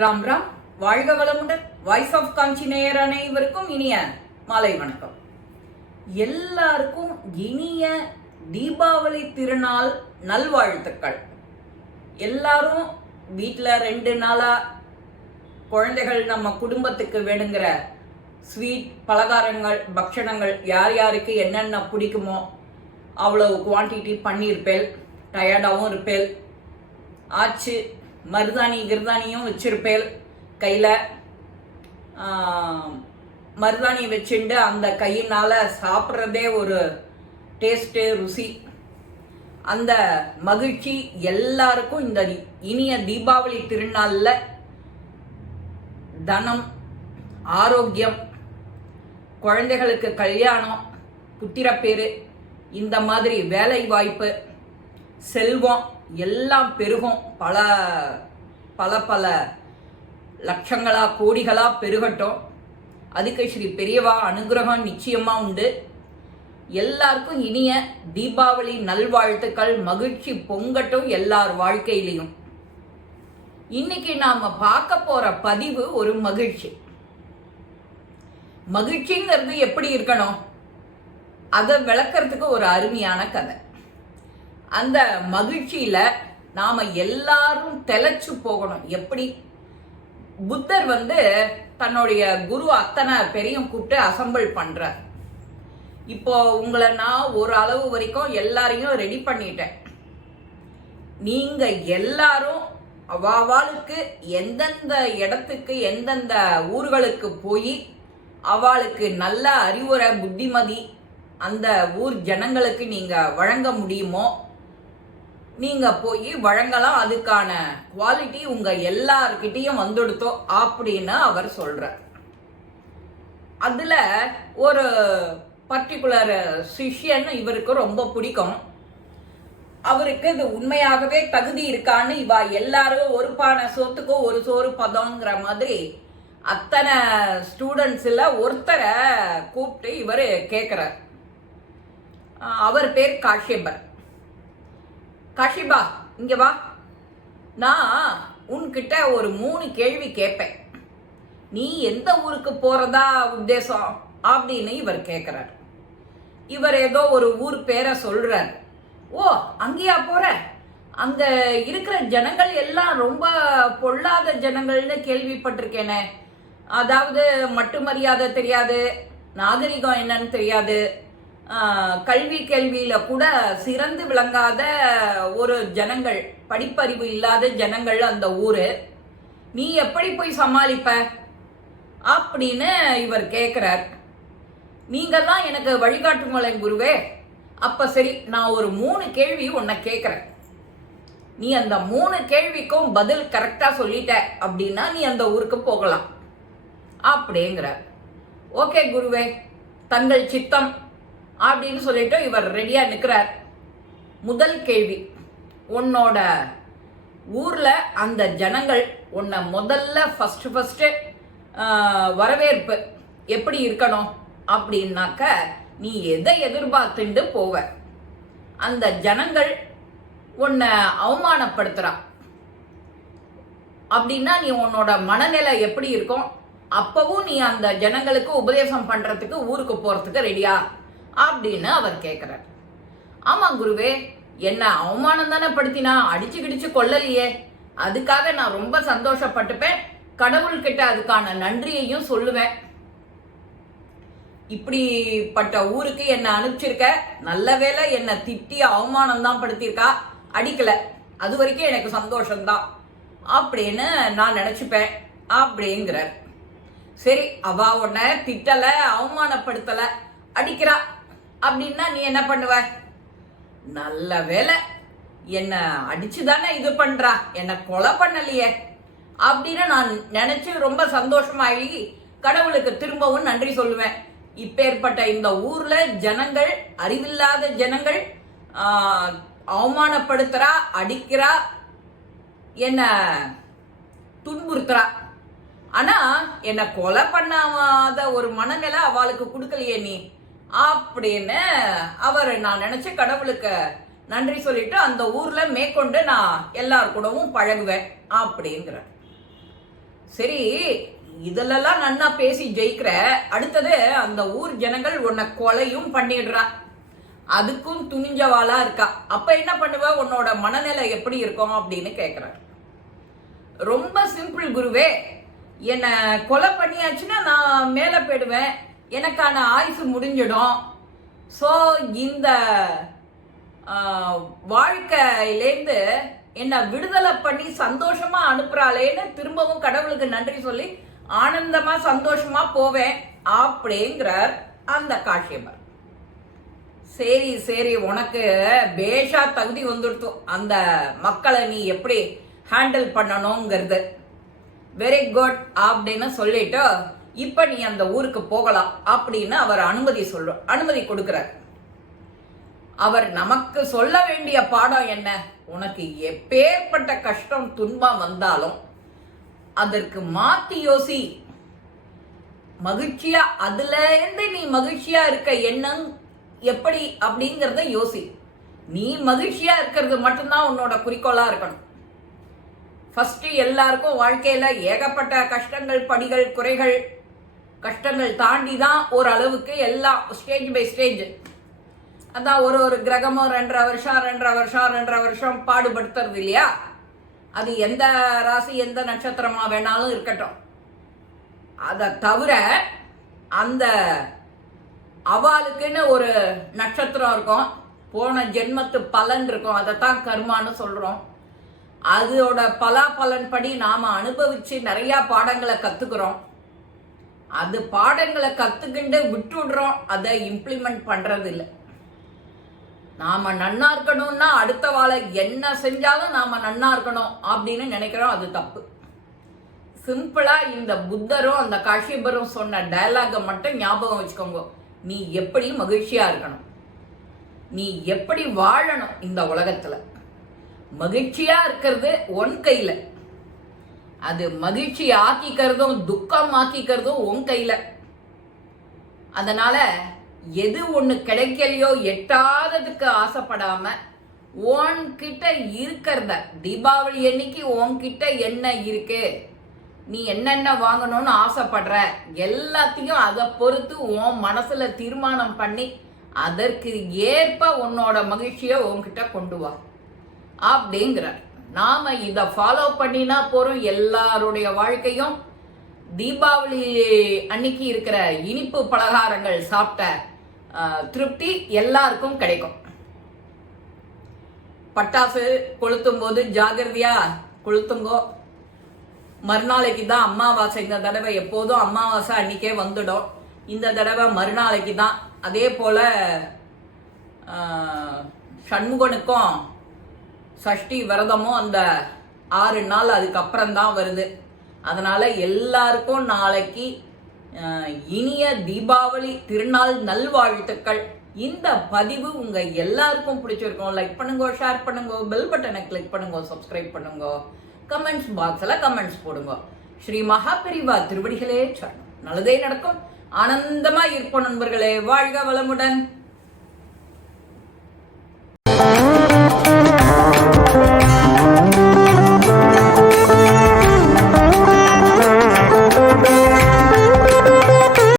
ராம் ராம். வாழ்க வளமுடன். Voice of காஞ்சி நேயர் அனைவருக்கும் இனிய மாலை வணக்கம். எல்லாருக்கும் இனிய தீபாவளி திருநாள் நல்வாழ்த்துக்கள். எல்லாரும் வீட்டில் ரெண்டு நாளா குழந்தைகள் நம்ம குடும்பத்துக்கு வேணுங்கிற ஸ்வீட் பலகாரங்கள் பக்ஷணங்கள் யார் யாருக்கு என்னென்ன பிடிக்குமோ அவ்வளவு குவான்டிட்டி பண்ணியிருப்பேன் டயர்டாகவும் இருப்பேன் ஆச்சு. மருதாணி கிருதாணியும் வச்சிருப்பேன். கையில் மருதாணி வச்சுண்டு அந்த கையினால் சாப்பிட்றதே ஒரு டேஸ்ட்டு ருசி. அந்த மகிழ்ச்சி எல்லாருக்கும் இந்த இனிய தீபாவளி திருநாளில் தனம் ஆரோக்கியம் குழந்தைகளுக்கு கல்யாணம் புத்திரப்பேரு இந்த மாதிரி வேலை வாய்ப்பு செல்வம் எல்லாம் பெருகும். பல பல பல லட்சங்களா கோடிகளா பெருகட்டும். அதுக்கு ஸ்ரீ பெரியவா அனுகிரகம் நிச்சயமா உண்டு. எல்லாருக்கும் இனிய தீபாவளி நல்வாழ்த்துக்கள் மகிழ்ச்சி பொங்கட்டும் எல்லார் வாழ்க்கையிலையும். இன்னைக்கு நாம பார்க்க போற பதிவு ஒரு மகிழ்ச்சி. மகிழ்ச்சிங்கிறது எப்படி இருக்கணும்? அதை விளக்கிறதுக்கு ஒரு அருமையான கதை. அந்த மகிழ்ச்சியில நாம எல்லாரும் தெளச்சு போகணும். எப்படி? புத்தர் வந்து தன்னுடைய குரு அத்தனை பெரியும் கூப்பிட்டு அசம்பிள் பண்றார். இப்போ உங்களை நான் ஒரு அளவு வரைக்கும் எல்லாரையும் ரெடி பண்ணிட்டேன். நீங்க எல்லாரும் அவாவாளுக்கு எந்தெந்த இடத்துக்கு எந்தெந்த ஊர்களுக்கு போய் அவளுக்கு நல்ல அறிவுரை புத்திமதி அந்த ஊர் ஜனங்களுக்கு நீங்க வழங்க முடியுமோ நீங்க போய் வழங்கலாம். அதுக்கான குவாலிட்டி உங்க எல்லார்கிட்டையும் வந்துடுத்தோ அப்படின்னு அவர் சொல்றார். அதுல ஒரு பர்டிகுலர் சிஷ்யன் இவருக்கு ரொம்ப பிடிக்கும். அவருக்கு இது உண்மையாகவே தகுதி இருக்கான்னு இவா எல்லாரும் ஒரு பானை சோத்துக்கோ ஒரு சோறு பதங்கிற மாதிரி அத்தனை ஸ்டூடெண்ட்ஸில் ஒருத்தரை கூப்பிட்டு இவர் கேட்குறார் அவர் பேர் காஷ்யபர். கஷிபா இங்க வா. நான் உன்கிட்ட ஒரு மூணு கேள்வி கேட்பேன். நீ எந்த ஊருக்கு போறதா உத்தேசம்? அப்படின்னு இவர் கேட்கிறார் இவர் ஏதோ ஒரு ஊர் பேரை சொல்றார். ஓ அங்கேயா போற? அங்க இருக்கிற ஜனங்கள் எல்லாம் ரொம்ப பொல்லாத ஜனங்கள்னு கேள்விப்பட்டிருக்கேனே. அதாவது மட்டு மரியாதை தெரியாது நாகரிகம் என்னன்னு தெரியாது. கல்வி கேள்வியில கூட சிறந்து விளங்காத ஒரு ஜனங்கள் படிப்பறிவு இல்லாத ஜனங்கள் அந்த ஊரு. நீ எப்படி போய் சமாளிப்ப? அப்படின்னு இவர் கேட்கிறார் நீங்க தான் எனக்கு வழிகாட்டுங்களேன் குருவே. அப்ப சரி நான் ஒரு மூணு கேள்வி உன்னை கேட்குறேன் நீ அந்த மூணு கேள்விக்கும் பதில் கரெக்டா சொல்லிட்ட அப்படின்னா நீ அந்த ஊருக்கு போகலாம். அப்படிங்கிறார். ஓகே குருவே தங்கள் சித்தம் அப்படின்னு சொல்லிட்டு இவர் ரெடியா நிக்கிறார். முதல் கேள்வி உன்னோட ஊர்ல அந்த ஜனங்கள் உன்னை முதல்ல ஃபர்ஸ்ட் ஃபர்ஸ்ட் வரவேற்பு எப்படி இருக்கணும்? அப்படின்னாக்க நீ எதை எதிர்பார்த்துட்டு போவ? அந்த ஜனங்கள் உன்னை அவமானப்படுத்துறான். அப்படின்னா நீ உன்னோட மனநிலை எப்படி இருக்கும்? அப்பவும் நீ அந்த ஜனங்களுக்கு உபதேசம் பண்றதுக்கு ஊருக்கு போறதுக்கு ரெடியா அப்படின்னு அவர் கேட்கிறார் ஆமா குருவே என்ன அவமானம் தானே படுத்தினா அடிச்சு கிடிச்சு கொல்லலையே. அதுக்காக நான் ரொம்ப சந்தோஷப்பட்டுப்பேன். கடவுள்கிட்ட அதுக்கான நன்றியையும் சொல்லுவேன். இப்படிப்பட்ட ஊருக்கு என்ன அனுப்பிச்சிருக்க நல்ல வேலை என்ன திட்டி அவமானம் தான் படுத்திருக்கா அடிக்கல. அது வரைக்கும் எனக்கு சந்தோஷம்தான். அப்படின்னு நான் நினைச்சுப்பேன். அப்படிங்கிறார். சரி அவ உன்னை திட்டல அவமானப்படுத்தல அடிக்கிறா. அப்படின்னா நீ என்ன பண்ணுவ? நல்ல வேலை என்ன அடிச்சுதானே இது பண்றா? என்ன கொலை பண்ணலையே? அப்படின்னு நான் நினைச்சு ரொம்ப சந்தோஷமாகி கடவுளுக்கு திரும்பவும் நன்றி சொல்லுவேன். இப்பேற்பட்ட இந்த ஊர்ல ஜனங்கள் அறிவில்லாத ஜனங்கள் அவமானப்படுத்துறா அடிக்கிறா என்ன துன்புறுத்துறா. ஆனா என்ன கொலை பண்ணாத ஒரு மனநிலை அவளுக்கு கொடுக்கலையே நீ. அப்படின்னு அவர் நான் நினைச்ச கடவுளுக்கு நன்றி சொல்லிட்டு அந்த ஊர்ல மேற்கொண்டு நான் எல்லார் கூடவும் பழகுவேன் அப்படிங்கிற சரி இதுலலாம் நன்னா பேசி ஜெயிக்கிற அடுத்தது அந்த ஊர் ஜனங்கள் உன்னை கொலையும் பண்ணிடுறா. அதுக்கும் துணிஞ்சவாளா இருக்கா. அப்ப என்ன பண்ணுவ? உன்னோட மனநிலை எப்படி இருக்கும் அப்படின்னு கேக்குறாரு. ரொம்ப சிம்பிள் குருவே என்னை கொலை பண்ணியாச்சுன்னா நான் மேலே போயிடுவேன். எனக்கான ஆயுசு முடிஞ்சிடும். ஸோ இந்த வாழ்க்கையிலேருந்து என்னை விடுதலை பண்ணி சந்தோஷமா அனுப்புறாளேன்னு திரும்பவும் கடவுளுக்கு நன்றி சொல்லி ஆனந்தமா சந்தோஷமா போவேன் அப்படிங்கிறார் அந்த காஷ்யபர். சரி சரி உனக்கு பேஷா தகுதி வந்துடுத்து அந்த மக்களை நீ எப்படி ஹேண்டில் பண்ணணுங்கிறது. வெரி குட் அப்படின்னு சொல்லிட்டு இப்ப நீ அந்த ஊருக்கு போகலாம் அப்படின்னு அவர் அனுமதி சொல்ற அனுமதி கொடுக்கிறார். அவர் நமக்கு சொல்ல வேண்டிய பாடம் என்ன? உனக்கு எப்பேற்பட்ட கஷ்டம் துன்பம் வந்தாலும் அதற்கு மாத்தி யோசி. மகிழ்ச்சியா? அதுல இருந்து நீ மகிழ்ச்சியா இருக்க எண்ணம் எப்படி அப்படிங்கறத யோசி. நீ மகிழ்ச்சியா இருக்கிறது மட்டும்தான் உன்னோட குறிக்கோளா இருக்கணும். ஃபர்ஸ்ட் எல்லாருக்கும் வாழ்க்கையில ஏகப்பட்ட கஷ்டங்கள் படிகள் குறைகள் கஷ்டங்கள் தாண்டி தான் ஓரளவுக்கு எல்லாம் ஸ்டேஜ் பை ஸ்டேஜ் அதான் ஒரு ஒரு கிரகமும் ரெண்டரை வருஷம் ரெண்டரை வருஷம் ரெண்டரை வருஷம் பாடுபடுத்துறது இல்லையா? அது எந்த ராசி எந்த நட்சத்திரமா வேணாலும் இருக்கட்டும். அதை தவிர அந்த அவளுக்குன்னு ஒரு நட்சத்திரம் இருக்கும். போன ஜென்மத்து பலன் இருக்கும். அதைத்தான் கர்மான்னு சொல்கிறோம் அதோட பலாபலன் படி நாம் அனுபவித்து நிறையா பாடங்களை கற்றுக்குறோம் அது பாடங்களை கத்துக்கிண்டு விட்டுடுறோம் அதை இம்ப்ளிமெண்ட் பண்றது இல்லை நாம நன்னா இருக்கணும்னா அடுத்த வாழை என்ன செஞ்சாலும் நாம நன்னா இருக்கணும் அப்படின்னு நினைக்கிறோம் அது தப்பு. சிம்பிளா இந்த புத்தரும் அந்த காஷிபரும் சொன்ன டயலாகை மட்டும் ஞாபகம் வச்சுக்கோங்க. நீ எப்படி மகிழ்ச்சியா இருக்கணும்? நீ எப்படி வாழணும் இந்த உலகத்துல? மகிழ்ச்சியா இருக்கிறது உன் கையில. அது மகிழ்ச்சி ஆக்கிக்கிறதும் துக்கம் ஆக்கிக்கிறதும் உன் கையில. அதனால எது ஒண்ணு கிடைக்கலையோ எட்டாததுக்கு ஆசைப்படாம உன்கிட்ட இருக்கிறத தீபாவளி அன்னைக்கு உன்கிட்ட என்ன இருக்கு? நீ என்னென்ன வாங்கணும்னு ஆசைப்படுற? எல்லாத்தையும் அதை பொறுத்து உன் மனசுல தீர்மானம் பண்ணி அதற்கு ஏற்ப உன்னோட மகிழ்ச்சியை உன்கிட்ட கொண்டு வா. அப்படிங்கிறார். நாம இதை ஃபாலோ பண்ணினா போறோம் எல்லாருடைய வாழ்க்கையும். தீபாவளி அன்னைக்கு இருக்கிற இனிப்பு பலகாரங்கள் சாப்பிட்ட திருப்தி எல்லாருக்கும் கிடைக்கும். பட்டாசு கொளுத்தும் போது ஜாகிரதையா கொளுத்துங்கோ. மறுநாளைக்கு தான் அம்மாவாசை. இந்த தடவை எப்போதும் அமாவாசை அன்னைக்கே வந்துடும். இந்த தடவை மறுநாளைக்கு தான். அதே போல சண்முகனுக்கும் சஷ்டி விரதமும் அந்த ஆறு நாள் அதுக்கப்புறம் தான் வருது. அதனால் எல்லாருக்கும் நாளைக்கு இனிய தீபாவளி திருநாள் நல்வாழ்த்துக்கள். இந்த பதிவு உங்கள் எல்லாருக்கும் பிடிச்சிருக்கும். லைக் பண்ணுங்க ஷேர் பண்ணுங்க பெல் பட்டனை கிளிக் பண்ணுங்க சப்ஸ்கிரைப் பண்ணுங்க. கமெண்ட்ஸ் பாக்ஸில் கமெண்ட்ஸ் போடுங்க. ஸ்ரீ மகாபெரிவா திருவடிகளே சரணம். நல்லதே நடக்கும். ஆனந்தமா இருப்போம் நண்பர்களே. வாழ்க வளமுடன்.